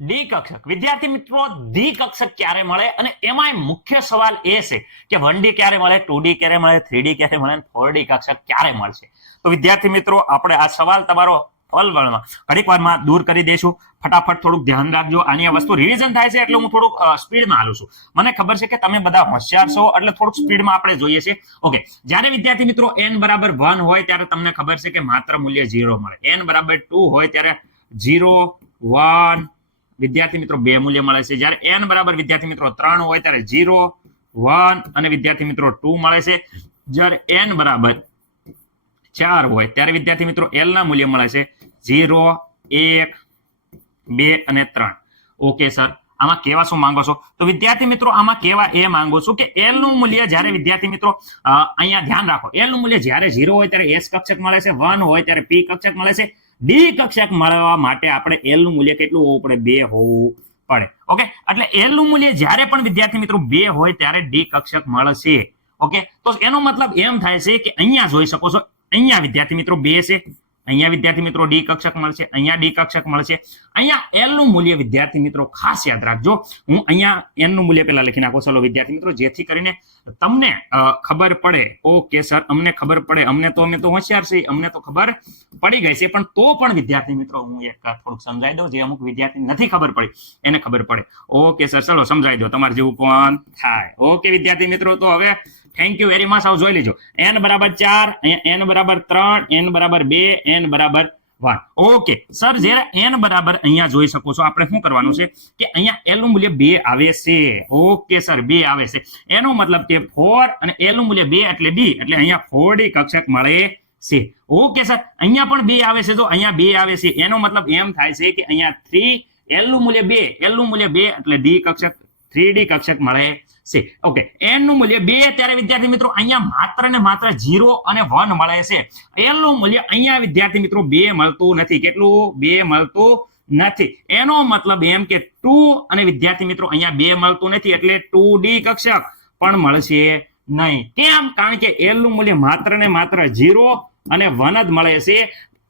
D કક્ષક. વિદ્યાર્થી મિત્રો, ડી કક્ષક ક્યારે મળે અને એમાં મુખ્ય સવાલ એ છે કે 1D ક્યારે મળે, 2D ક્યારે મળે, 3D ક્યારે મળે, 4D કક્ષક ક્યારે મળશે. તો વિદ્યાર્થી મિત્રો, આપણે આ સવાલ તમારો પલવલમાં ઘડીક વારમાં દૂર કરી દઈશું. ફટાફટ થોડુંક ધ્યાન રાખજો. આની આ વસ્તુ રિવિઝન થાય છે એટલે હું થોડુંક સ્પીડમાં હાલું છું. મને ખબર છે કે તમે બધા હોશિયાર છો એટલે થોડુંક સ્પીડમાં આપણે જોઈએ છે. ઓકે, જ્યારે વિદ્યાર્થી મિત્રો n બરાબર 1 હોય ત્યારે તમને ખબર છે કે માત્ર મૂલ્ય 0 મળે. n બરાબર 2 હોય ત્યારે 0, 1 વિદ્યાર્થી મિત્રો 2 મૂલ્ય મળે છે. જ્યારે n બરાબર વિદ્યાર્થી મિત્રો 3 હોય ત્યારે 0, 1 અને વિદ્યાર્થી મિત્રો 2 મળે છે. જ્યારે n બરાબર 4 હોય ત્યારે વિદ્યાર્થી મિત્રો l ના મૂલ્ય મળે છે 0, 1, 2 અને 3. ઓકે સર, આમાં કેવા શું માંગો છો? તો વિદ્યાર્થી મિત્રો, આમાં કેવા એ માંગુ છું કે l નું મૂલ્ય જ્યારે વિદ્યાર્થી મિત્રો અહીંયા ધ્યાન રાખો, l નું મૂલ્ય જ્યારે 0 હોય ત્યારે s કક્ષક મળે છે, 1 હોય ત્યારે p કક્ષક મળે છે. ડી કક્ષક મળવા માટે આપણે l નું મૂલ્ય કેટલું હોવું પડે? 2 હોવું પડે. ઓકે, એટલે l નું મૂલ્ય જ્યારે પણ વિદ્યાર્થી મિત્રો 2 હોય ત્યારે ડી કક્ષક મળશે. ઓકે, તો એનો મતલબ એમ થાય છે કે અહીંયા જોઈ શકો છો, અહીંયા વિદ્યાર્થી મિત્રો 2 છે, અહીંયા વિદ્યાર્થી મિત્રો ડી કક્ષક મળશે, અહીંયા ડી કક્ષક મળશે. અહીંયા l નું મૂલ્ય વિદ્યાર્થી મિત્રો ખાસ યાદ રાખજો. હું અહીંયા n નું મૂલ્ય પહેલા લખી નાખું. ચલો વિદ્યાર્થી મિત્રો, જેથી કરીને તમને ખબર પડે. ઓકે સર, અમને ખબર પડે, અમે તો હોશિયાર છીએ, અમને તો ખબર પડી ગઈ છે, પણ તો પણ વિદ્યાર્થી મિત્રો હું એક થોડુંક સમજાવી દઉં, જે અમુક વિદ્યાર્થી નથી ખબર પડી એને ખબર પડે. ઓકે સર, ચલો સમજાવી દો, તમારે જેવું પણ થાય. ઓકે વિદ્યાર્થી મિત્રો, તો હવે થેન્ક યુ વેરી મચ. આવ જોઈ લેજો. n બરાબર 4, n બરાબર 3, n બરાબર 2, n બરાબર 1. ઓકે સર, જ્યારે n બરાબર અહીંયા જોઈ શકો છો, આપણે શું કરવાનું છે કે અહીંયા l નું મૂલ્ય 2 આવે છે. ઓકે સર, 2 આવે છે. એનો મતલબ કે 4 અને l નું મૂલ્ય 2 એટલે d, એટલે અહીંયા 4D કક્ષક મળે છે. ઓકે સર, અહીંયા પણ 2 આવે છે. તો અહીંયા 2 આવે છે, એનો મતલબ એમ થાય છે કે અહીંયા 3, l નું મૂલ્ય 2, l નું મૂલ્ય 2 એટલે d કક્ષક, 3D કક્ષક મળે છે. ઓકે, n નું મૂલ્ય 2 ત્યારે વિદ્યાર્થી મિત્રો અહીંયા માત્ર ને માત્ર 0 અને 1 મળે છે. l નું મૂલ્ય અહીંયા વિદ્યાર્થી મિત્રો 2 મળતું નથી. કેટલું? 2 મળતું નથી. એનો મતલબ એમ કે 2 અને વિદ્યાર્થી મિત્રો અહીંયા 2 મળતું નથી, એટલે 2D કક્ષક પણ મળશે નહીં. કેમ? કારણ કે l નું મૂલ્ય માત્ર ને માત્ર 0 અને 1 જ મળે છે.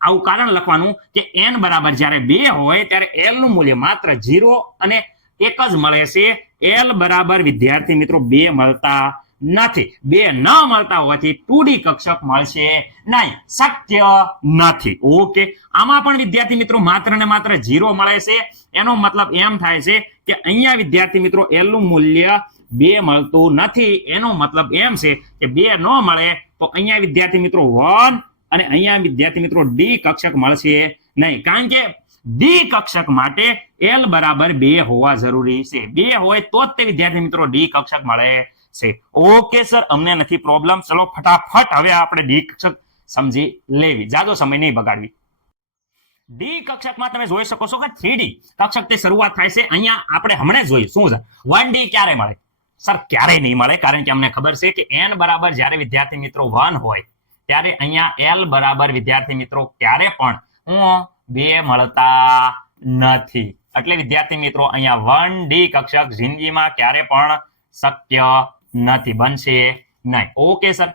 આવું કારણ લખવાનું કે n બરાબર જ્યારે 2 હોય ત્યારે l નું મૂલ્ય માત્ર 0 અને 1 જ મળે છે. l બરાબર વિદ્યાર્થી મિત્રો 2 મળતા નથી. 2 ન મળતા હોવાથી 2D કક્ષક મળશે નહીં, શક્ય નથી. ઓકે, આમાં પણ વિદ્યાર્થી મિત્રો માત્ર ને માત્ર 0 મળે છે. એનો મતલબ એમ થાય છે કે અહીંયા વિદ્યાર્થી મિત્રો l નું મૂલ્ય 2 મળતું નથી. એનો મતલબ એમ છે કે 2 ન મળે તો અહીંયા વિદ્યાર્થી મિત્રો 1 અને અહીંયા વિદ્યાર્થી મિત્રો d કક્ષક મળશે નહીં. કારણ કે ડી કક્ષક માટે l બરાબર 2 હોવા જરૂરી છે. 2 હોય તો જ તે વિદ્યાર્થી મિત્રો ડી કક્ષક મળે છે. ઓકે સર, અમને નથી પ્રોબ્લેમ. ચલો ફટાફટ હવે આપણે ડી કક્ષક સમજી લેવી, જાજો સમય નહીં બગાડવી. ડી કક્ષકમાં તમે જોઈ શકો છો કે 3D કક્ષક તે શરૂઆત થાય છે. અહીંયા આપણે હમણાં જોયું શું છે, 1D ક્યારે મળે? સર ક્યારેય નહીં મળે, કારણ કે અમને ખબર છે કે n બરાબર જ્યારે વિદ્યાર્થી મિત્રો 1 હોય ત્યારે અહીંયા l બરાબર વિદ્યાર્થી મિત્રો ક્યારે પણ 2 મળતા નથી. એટલે વિદ્યાર્થી મિત્રો અહીંયા 1D કક્ષક જિંદગીમાં ક્યારે પણ શક્ય નથી, બનશે નહીં. ઓકે સર,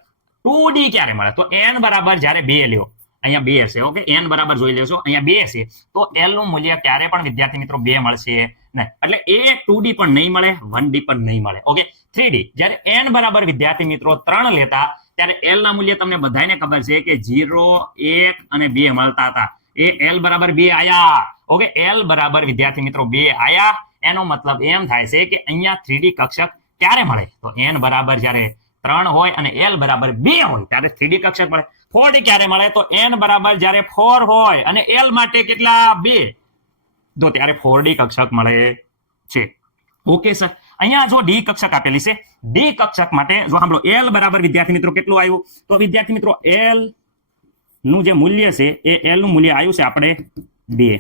2D ક્યારે મળે? તો n બરાબર જ્યારે 2 લ્યો, અહીંયા 2 છે. ઓકે, n બરાબર જોઈ લેશો, અહીંયા 2 છે, તો l નું મૂલ્ય ક્યારે પણ વિદ્યાર્થી મિત્રો 2 મળશે નહીં. એટલે એ 2D પણ નહીં મળે, 1D પણ નહીં મળે. ઓકે, 3D જ્યારે n બરાબર વિદ્યાર્થી મિત્રો 3 લેતા ત્યારે l ના મૂલ્ય તમને બધાને ખબર છે કે 0, 1 અને 2 મળતા હતા. એ l બરાબર 2 આયા. ઓકે, l બરાબર વિદ્યાર્થી મિત્રો 2 આયા. એનો મતલબ એમ થાય છે કે અહીંયા 3D કક્ષક ક્યારે મળે? તો n બરાબર જ્યારે 3 હોય અને l બરાબર 2 હોય ત્યારે 3D કક્ષક મળે. 4D ક્યારે મળે? તો n બરાબર જ્યારે 4 હોય અને l માટે કેટલા? 2, તો ત્યારે 4D કક્ષક મળે છે. ઓકે સર, અહીંયા જો ડી કક્ષક આપેલી છે, ડી કક્ષક માટે જો સાંભળો, l બરાબર વિદ્યાર્થી મિત્રો કેટલું આવ્યું? તો વિદ્યાર્થી મિત્રો l નું જે મૂલ્ય છે એ l નું મૂલ્ય આવ્યું છે આપણે 2.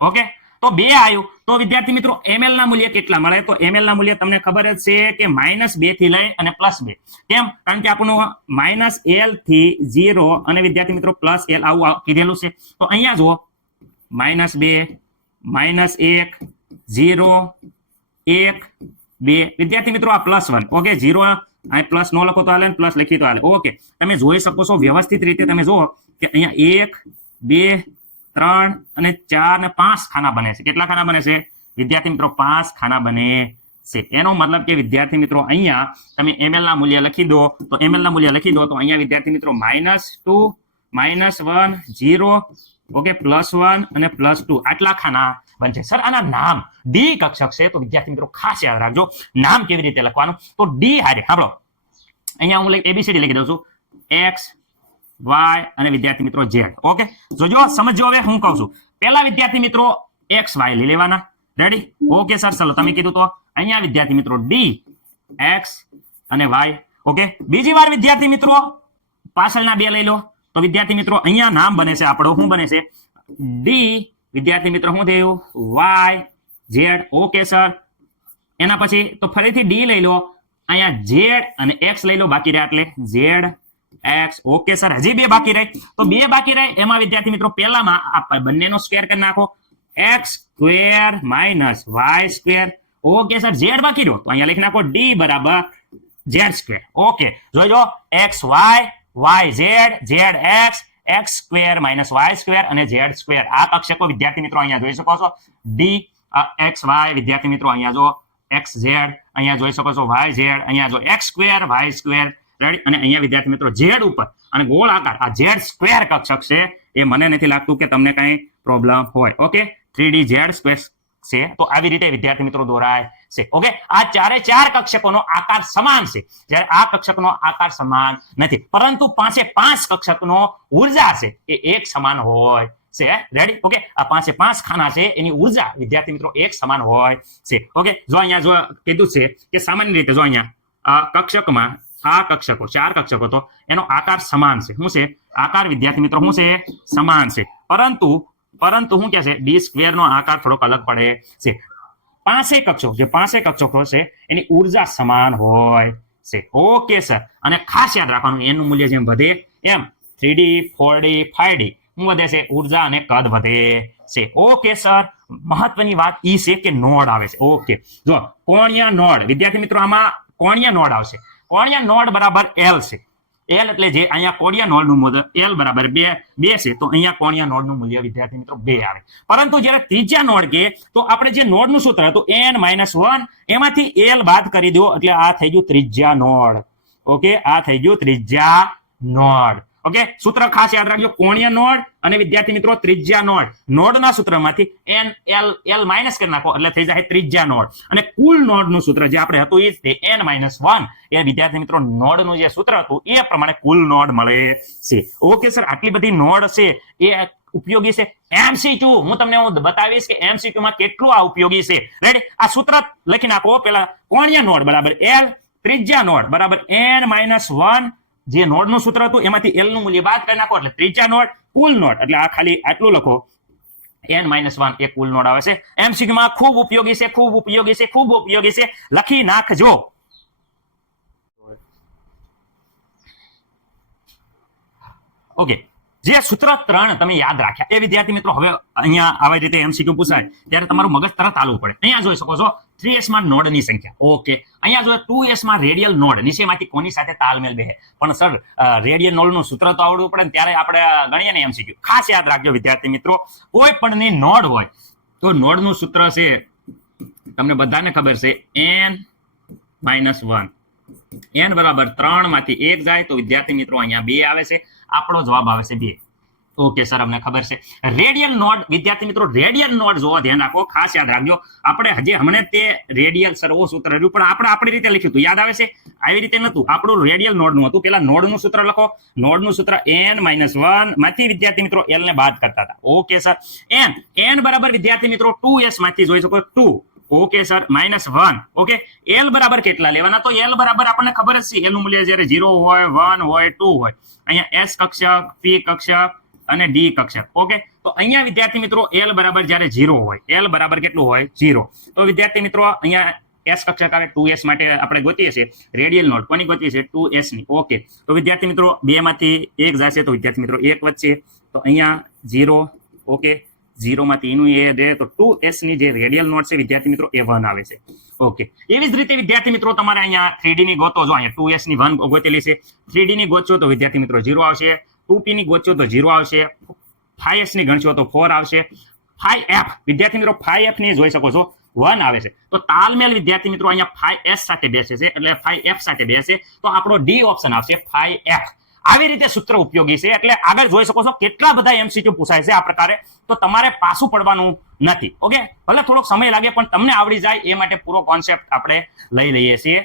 ઓકે, તો 2 આવ્યું તો વિદ્યાર્થી મિત્રો ml ના મૂલ્ય કેટલા મળે? તો ml ના મૂલ્ય તમને ખબર જ છે કે -2 થી લઈ અને +2. કેમ? કારણ કે આપણું -l થી 0 અને વિદ્યાર્થી મિત્રો +l આવું કીધેલું છે. તો અહીંયા જુઓ, -2, -1, 0, 1, 2. વિદ્યાર્થી મિત્રો આ +1. ઓકે, 0 આ પ્લસ નો લખો તો હાલે, પ્લસ લખી તો હાલે. ઓકે, તમે જોઈ શકો છો વ્યવસ્થિત રીતે, તમે જુઓ કે અહીંયા 1, 2, 3 અને 4 ને 5 ખાના બને છે. કેટલા ખાના બને છે? વિદ્યાર્થી મિત્રો 5 ખાના બને છે. એનો મતલબ કે વિદ્યાર્થી મિત્રો અહીંયા તમે ml ના મૂલ્ય લખી દો તો ml ના મૂલ્ય લખી દો તો અહીંયા વિદ્યાર્થી મિત્રો -2 -1 0 ઓકે +1 અને +2 આટલા ખાના બનશે. સર આના નામ ડી કક્ષક છે તો વિદ્યાર્થી મિત્રો ખાસ યાદ રાખજો નામ કેવી રીતે લખવાનું. તો ડી હારે સાંભળો અહીંયા હું ABCD લખી દઉં છું x y અને વિદ્યાર્થી મિત્રો z. ઓકે જોજો સમજો હવે હું કહું છું. પહેલા વિદ્યાર્થી મિત્રો x y લઈ લેવાના. રેડી? ઓકે સર ચલો તમે કીધું તો અહીંયા વિદ્યાર્થી મિત્રો d x અને y. ઓકે બીજી વાર વિદ્યાર્થી મિત્રો પાછળના બે લઈ લો તો વિદ્યાર્થી મિત્રો અહીંયા નામ બને છે આપણો શું બને છે d વિદ્યાર્થી મિત્રો શું થયું y z. ઓકે સર એના પછી તો ફરીથી d લઈ લો અહીંયા z અને x લઈ લો બાકી રહ્યા એટલે z x. ઓકે સર હજી બે બાકી રહે તો બે બાકી રહે એમાં વિદ્યાર્થી મિત્રો પહેલામાં આ બંનેનો સ્ક્વેર કરી નાખો x square minus y square. Okay sir z બાકી રહ્યો તો અહીંયા લખી નાખો d બરાબર z સ્ક્વેર. ઓકે જોજો x y y z z x x square minus y square અને z સ્ક્વેર આ કક્ષકો વિદ્યાર્થી મિત્રો અહીંયા જોઈ શકો છો d x y વિદ્યાર્થી મિત્રો અહીંયા જો x z અહીંયા જોઈ શકો છો y z અહીંયા જો x square y square. Ready? અને અહીંયા વિદ્યાર્થી મિત્રો z ઉપર અને ગોળ આકાર આ z સ્ક્વેર કક્ષક છે એ મને નથી લાગતું કે તમને કઈ પ્રોબ્લેમ હોય. ઓકે 3D z સ્ક્વેર છે તો આવી રીતે વિદ્યાર્થી મિત્રો દોરાય છે. ઓકે આ ચારે ચાર કક્ષકોનો આકાર સમાન છે જ્યારે આ કક્ષકનો આકાર સમાન નથી પરંતુ 5 કક્ષકનો ઉર્જા છે એ એક સમાન હોય છે. રેડી? ઓકે આ 5 ખાના છે એની ઉર્જા વિદ્યાર્થી મિત્રો એક સમાન હોય છે. ઓકે જો અહીંયા જો કીધું છે કે સામાન્ય રીતે જો અહીંયા આ કક્ષકમાં આ કક્ષકો 4 કક્ષકો તો એનો આકાર સમાન છે. શું છે આકાર વિદ્યાર્થી મિત્રો શું છે સમાન છે પરંતુ શું કહે છે d સ્ક્વેર નો આકાર થોડોક અલગ પડે છે. 5 કક્ષકો જે 5 કક્ષકો છે એની ઉર્જા સમાન હોય છે. ઓકે સર અને ખાસ યાદ રાખવાનું એનું મૂલ્ય જેમ વધે એમ 3D 4D 5D શું વધે છે ઉર્જા અને કદ વધે છે. ઓકે સર મહત્વની વાત ઈ છે કે નોડ આવે છે. ઓકે જો કોણીય નોડ વિદ્યાર્થી મિત્રો આમાં કોણીય નોડ આવશે. કોણીય નોડ બરાબર L છે. L એટલે જે અહીંયા કોણીય નોડનું મૂલ્ય L બરાબર 2 છે તો અહીંયા કોણીય નોડનું મૂલ્ય વિદ્યાર્થી મિત્રો 2 આવે. પરંતુ જ્યારે ત્રીજા નોડ કે તો આપણે જે નોડનું સૂત્ર હતું n-1 એમાંથી L બાદ કરી દો એટલે આ થઈ ગયું ત્રીજા નોડ. ઓકે આ થઈ ગયું ત્રીજા નોડ. ઓકે સૂત્ર ખાસ યાદ રાખજો કોણીય નોડ અને વિદ્યાર્થી મિત્રો ત્રિજ્યા નોડ નોડના સૂત્રમાંથી l માઈનસ કરી નાખો એટલે થઈ જાય ત્રિજ્યા નોડ અને કુલ નોડનું સૂત્ર જે આપણે હતું એ છે n-1 એ વિદ્યાર્થી મિત્રો નોડનું જે સૂત્ર હતું એ પ્રમાણે કુલ નોડ મળે છે. ઓકે સર આટલી બધી નોડ છે એ ઉપયોગી છે. MCQ હું તમને બતાવીશ કે MCQ માં કેટલું આ ઉપયોગી છે. રેડી? આ સૂત્ર લખી નાખો પેલા કોણીય નોડ બરાબર l ત્રિજ્યા નોડ બરાબર n-1 જે નોડનું સૂત્ર હતું એમાંથી l નું મૂલ્ય બાદ કરી નાખો એટલે ત્રીજા નોડ કુલ નોડ એટલે આ ખાલી આટલું લખો n-1 એ કુલ નોડ આવે છે. MCQ માં ખૂબ ઉપયોગી છે ખૂબ ઉપયોગી છે ખૂબ ઉપયોગી છે લખી નાખજો. ઓકે જે સૂત્ર 3 તમે યાદ રાખ્યા એ વિદ્યાર્થી મિત્રો હવે અહીંયા આવી રીતે MCQ પૂછાય ત્યારે તમારું મગજ તરત ચાલવું પડે. અહીંયા જોઈ શકો છો 3s માં નોડની સંખ્યા. ઓકે અહીંયા જો 2s માં રેડિયલ નોડ નીચેમાંથી કોની સાથે તાલમેલ બેહે પણ સર રેડિયલ નોડનું સૂત્ર તો આવડવું પડે ને ત્યારે આપણે ગણીએ ને MCQ. ખાસ યાદ રાખજો વિદ્યાર્થી મિત્રો કોઈ પણની નોડ હોય તો નોડનું સૂત્ર છે તમને બધાને ખબર છે n-1 n બરાબર 3 માંથી 1 જાય તો વિદ્યાર્થી મિત્રો અહીંયા 2 આવે છે. આપણો જવાબ આવે છે 2. ઓકે સર અમને ખબર છે. રેડિયલ નોડ વિદ્યાર્થી મિત્રો રેડિયલ નોડ જોવા ધ્યાન રાખો ખાસ યાદ રાખજો આપણે હજી હમણાં તે રેડિયલ સર ઓ સૂત્ર રહ્યું પણ આપણે આપણી રીતે લખ્યું હતું યાદ આવે છે આવી રીતે નહોતું આપણું રેડિયલ નોડનું હતું. પેલા નોડનું સૂત્ર લખો નોડનું સૂત્ર n-1 માંથી વિદ્યાર્થી મિત્રો l ને બાદ કરતા હતા. ઓકે સર n બરાબર વિદ્યાર્થી મિત્રો 2s માંથી જોઈ શકો 2. Okay sir -1. ઓકે l બરાબર કેટલા લેવાના તો l બરાબર આપણને ખબર જ છે l નું મૂલ્ય જ્યારે 0 હોય 1 હોય 2 હોય. અહીંયા s કક્ષક p કક્ષક અને d કક્ષક. ઓકે તો અહીંયા વિદ્યાર્થી મિત્રો l બરાબર જ્યારે 0 હોય l બરાબર કેટલું હોય 0 તો વિદ્યાર્થી મિત્રો અહીંયા s કક્ષક આવે 2s માટે આપણે ગોતીએ છીએ રેડિયલ નોડ કોની ગોતીએ છીએ 2s ની. ઓકે તો વિદ્યાર્થી મિત્રો 2 માંથી 1 જશે તો વિદ્યાર્થી મિત્રો 1 વધશે તો અહીંયા 0. ઓકે 0 માંથી એનું એ દે તો 2s ની જે રેડિયલ નોડ છે વિદ્યાર્થી મિત્રો એ 1 આવે છે. ઓકે એવી જ રીતે વિદ્યાર્થી મિત્રો તમારે અહીંયા 3d ની ગોતો જો અહીંયા 2s ની 1 ગોતેલી છે 3d ની ગોતશો તો વિદ્યાર્થી મિત્રો 0 આવશે 2p ની ગોતશો તો 0 આવશે 5s ની ગણશો તો 4 આવશે 5f વિદ્યાર્થી મિત્રો 5f ની જોઈ શકો છો 1 આવે છે. તો તાલમેલ વિદ્યાર્થી મિત્રો અહીંયા 5s સાથે બેસે છે એટલે 5f સાથે બેસે તો આપણો ડી ઓપ્શન આવશે 5f. આવી રીતે સૂત્ર ઉપયોગી છે એટલે આગળ જોઈ શકો છો કેટલા બધા એમસીક્યુ પૂછાય છે આ પ્રકારે. તો તમારે પાછું પડવાનું નથી. ઓકે, ભલે થોડોક સમય લાગે પણ તમને આવડી જાય એ માટે પૂરો કોન્સેપ્ટ આપણે લઈ લઈએ છીએ.